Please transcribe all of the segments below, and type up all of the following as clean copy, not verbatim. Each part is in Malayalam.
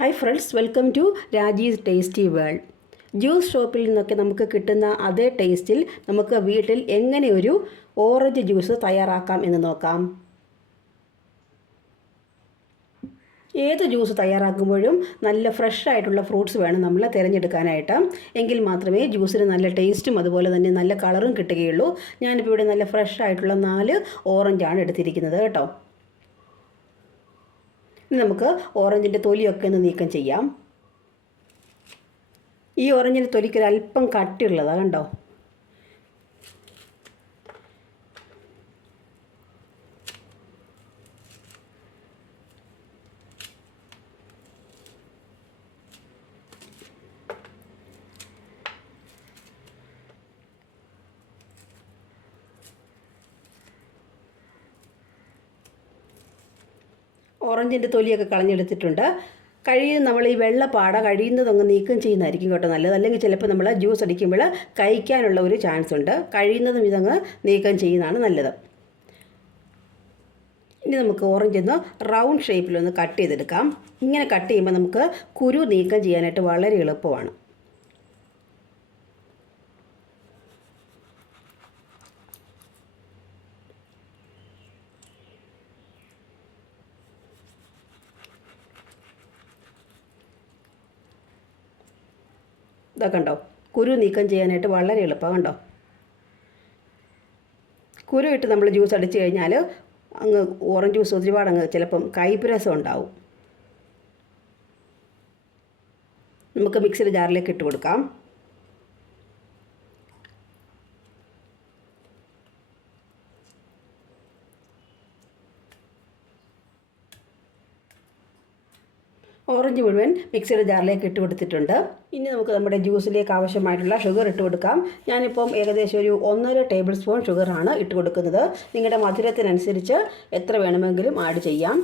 Hi friends, welcome to Raji's tasty world. Juice ഷോപ്പിൽ നിന്നൊക്കെ നമുക്ക് കിട്ടുന്ന അതേ ടേസ്റ്റിൽ നമുക്ക് വീട്ടിൽ എങ്ങനെ ഒരു ഓറഞ്ച് ജ്യൂസ് തയ്യാറാക്കാം എന്ന് നോക്കാം. ഏത് ജ്യൂസ് തയ്യാറാക്കുമ്പോഴും നല്ല ഫ്രഷ് ആയിട്ടുള്ള ഫ്രൂട്ട്സ് വേണം നമ്മൾ തിരഞ്ഞെടുക്കാനായിട്ട്. എങ്കിൽ മാത്രമേ ജ്യൂസിന് നല്ല ടേസ്റ്റും അതുപോലെ തന്നെ നല്ല കളറും കിട്ടുകയുള്ളൂ. ഞാനിപ്പോൾ ഇവിടെ നല്ല ഫ്രഷ് ആയിട്ടുള്ള 4 ഓറഞ്ചാണ് എടുത്തിരിക്കുന്നത് കേട്ടോ. ഇനി നമുക്ക് ഓറഞ്ചിൻ്റെ തൊലിയൊക്കെ ഒന്ന് നീക്കം ചെയ്യാം. ഈ ഓറഞ്ചിൻ്റെ തൊലിക്ക് അല്പം കട്ടിയുള്ളതാണ് കണ്ടോ. ഓറഞ്ചിൻ്റെ തൊലിയൊക്കെ കളഞ്ഞെടുത്തിട്ടുണ്ട്. നമ്മൾ ഈ വെള്ളപ്പാട കഴിയുന്നതൊന്ന് നീക്കം ചെയ്യുന്നതായിരിക്കും കേട്ടോ നല്ലത്. അല്ലെങ്കിൽ ചിലപ്പോൾ നമ്മൾ ജ്യൂസ് അടിക്കുമ്പോൾ കഴിക്കാനുള്ള ഒരു ചാൻസ് ഉണ്ട്. കഴിയുന്നതും ഇതങ്ങ് നീക്കം ചെയ്യുന്നതാണ് നല്ലത്. ഇനി നമുക്ക് ഓറഞ്ച് റൗണ്ട് ഷേപ്പിലൊന്ന് കട്ട് ചെയ്തെടുക്കാം. ഇങ്ങനെ കട്ട് ചെയ്യുമ്പോൾ നമുക്ക് കുരു നീക്കം ചെയ്യാനായിട്ട് വളരെ എളുപ്പമാണ്. ഇതൊക്കെ കണ്ടോ, കുരു നീക്കം ചെയ്യാനായിട്ട് വളരെ എളുപ്പമാണ് കണ്ടോ. കുരു ഇട്ട് നമ്മൾ ജ്യൂസ് അടിച്ചു കഴിഞ്ഞാൽ അങ്ങ് ഓറഞ്ച് ജ്യൂസ് ഒരുപാട് ചിലപ്പം കയ്പുരസം ഉണ്ടാവും. നമുക്ക് മിക്സിയുടെ ജാറിലേക്ക് ഇട്ട് കൊടുക്കാം. ഓറഞ്ച് മുഴുവൻ മിക്സിയുടെ ജാറിലേക്ക് ഇട്ട് കൊടുത്തിട്ടുണ്ട്. ഇനി നമുക്ക് നമ്മുടെ ജ്യൂസിലേക്ക് ആവശ്യമായിട്ടുള്ള ഷുഗർ ഇട്ട് കൊടുക്കാം. ഞാനിപ്പം ഏകദേശം ഒരു 1.5 ടേബിൾ സ്പൂൺ ഷുഗറാണ് ഇട്ട് കൊടുക്കുന്നത്. നിങ്ങളുടെ മധുരത്തിനനുസരിച്ച് എത്ര വേണമെങ്കിലും ആഡ് ചെയ്യാം.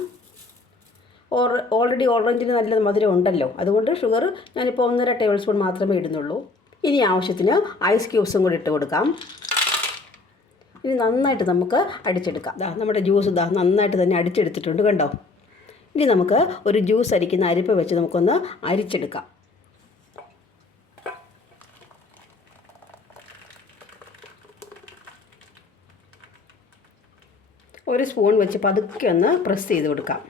ഓൾറെഡി ഓറഞ്ചിന് നല്ല മധുരം ഉണ്ടല്ലോ, അതുകൊണ്ട് ഷുഗർ ഞാനിപ്പോൾ 1.5 ടേബിൾ സ്പൂൺ മാത്രമേ ഇടുന്നുള്ളൂ. ഇനി ആവശ്യത്തിന് ഐസ് ക്യൂബ്സും കൂടി ഇട്ട് കൊടുക്കാം. ഇനി നന്നായിട്ട് നമുക്ക് അടിച്ചെടുക്കാം. നമ്മുടെ ജ്യൂസ് നന്നായിട്ട് തന്നെ അടിച്ചെടുത്തിട്ടുണ്ട് കണ്ടോ. ഇനി നമുക്ക് ഒരു ജ്യൂസ് അരിക്കുന്ന അരിപ്പ വെച്ച് നമുക്കൊന്ന് അരിച്ചെടുക്കാം. ഒരു സ്പൂൺ വെച്ച് പതുക്കെ ഒന്ന് പ്രസ് ചെയ്ത് കൊടുക്കാം.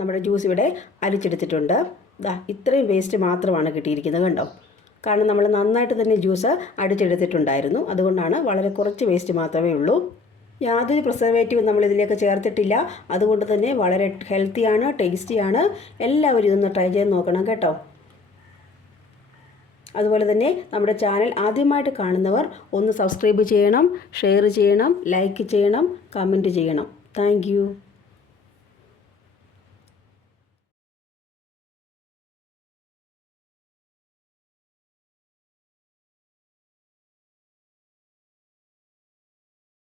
നമ്മുടെ ജ്യൂസ് ഇവിടെ അരിച്ചെടുത്തിട്ടുണ്ട്. ഇത്രയും വേസ്റ്റ് മാത്രമാണ് കിട്ടിയിരിക്കുന്നത് കണ്ടോ. കാരണം നമ്മൾ നന്നായിട്ട് തന്നെ ജ്യൂസ് അടിച്ചെടുത്തിട്ടുണ്ടായിരുന്നു, അതുകൊണ്ടാണ് വളരെ കുറച്ച് വേസ്റ്റ് മാത്രമേ ഉള്ളൂ. യാതൊരു പ്രിസർവേറ്റീവും നമ്മളിതിലേക്ക് ചേർത്തിട്ടില്ല. അതുകൊണ്ട് തന്നെ വളരെ ഹെൽത്തിയാണ്, ടേസ്റ്റിയാണ്. എല്ലാവരും ഇതൊന്ന് ട്രൈ ചെയ്ത് നോക്കണം കേട്ടോ. അതുപോലെ തന്നെ നമ്മുടെ ചാനൽ ആദ്യമായിട്ട് കാണുന്നവർ ഒന്ന് സബ്സ്ക്രൈബ് ചെയ്യണം, ഷെയർ ചെയ്യണം, ലൈക്ക് ചെയ്യണം, കമൻറ്റ് ചെയ്യണം. താങ്ക്